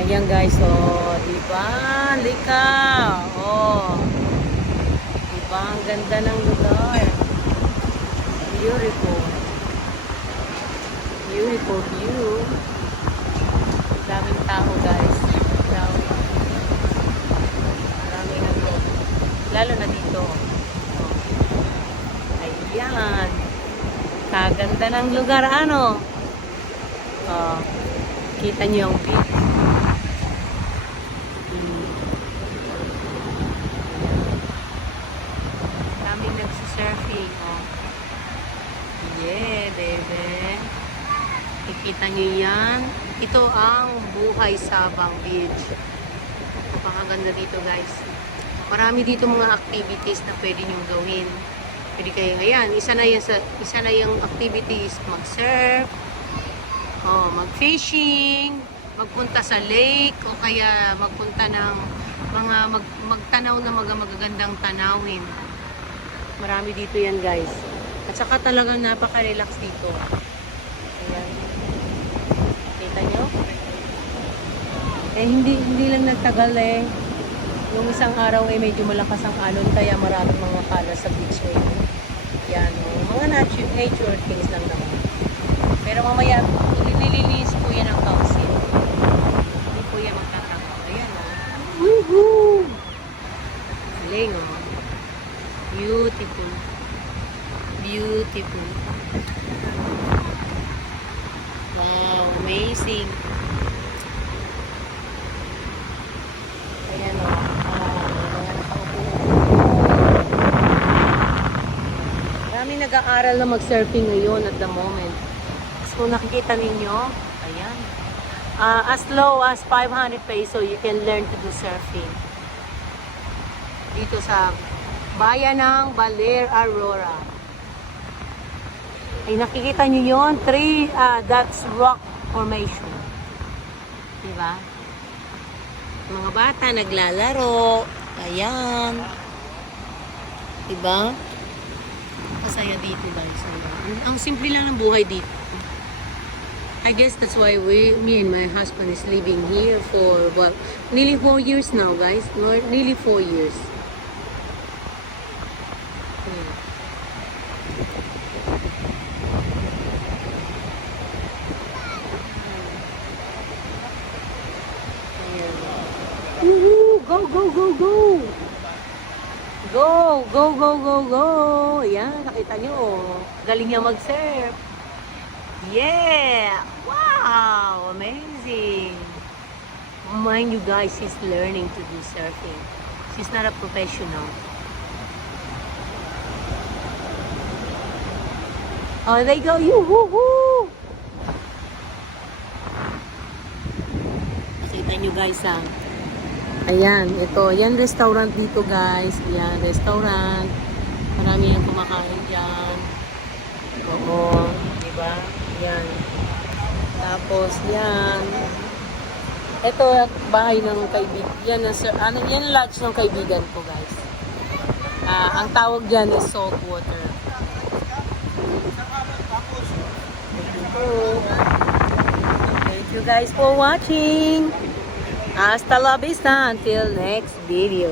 Ayan guys, oh, diba? Lika, oh. Diba? Ang ganda ng lugar. Beautiful. Beautiful view. Daming tao guys. Maraming ano. Lalo na dito. Oh. Ayan. Kaganda ng lugar, ano? Oh. Kita niyo yung view. Daming nagsisurfing, oh. Yeah, baby. Kikita niyo yan. Ito ang Buhay Sabang Beach. Napakaganda dito, guys. Marami dito mga activities na pwede niyong gawin. Pwede kayo, ayan, isa na yung activities, mag-surf, oh, mag-fishing, magpunta sa lake, o kaya magpunta ng mga magtanaw na magagandang tanawin. Marami dito yan, guys. At saka talagang napaka-relax dito. Ayan. Kita nyo? Eh, hindi lang nagtagal eh. Yung isang araw eh, medyo malakas ang alon, kaya maraming mga kalas sa beach ngayon. Yan, mga nature things lang naman. Pero mamaya, nililinis po yan ang council. Hindi po yan magtatapos. Ayan, oh. Woohoo! Galing, oh. Beautiful. Beautiful. Wow, amazing. Ayan, oh. Mga nakaupo. Maraming nag-aaral na mag-surfing ngayon at the moment. So, nakikita ninyo, ayan. As low as 500 peso, you can learn to do surfing. Dito sa bayan ng Baler, Aurora. Ay, nakikita nyo yun? That's rock formation. Diba? Mga bata naglalaro. Ayan. Diba? Masaya dito guys. Ang simple lang ng buhay dito. I guess that's why me and my husband is living here for, well, nearly 4 years now guys. Nearly 4 years. Go, go, go, go! Go, go, go, go, go! Ayan, nakita nyo, oh. Galing niya mag-surf. Yeah! Wow! Amazing! Mind you guys, she's learning to do surfing. She's not a professional. Oh, they go, yoo-hoo-hoo! Nakita nyo guys, ah. Ayan, ito. Yan restaurant dito guys. Ayan, restaurant. Marami yung kumakain dyan. Oo. Diba? Yan. Tapos, yan. Ito, bahay ng kaibigan. Yan, yan lodge ng kaibigan ko guys. Ang tawag dyan is salt water. Thank you guys for watching. Hasta la vista until next video.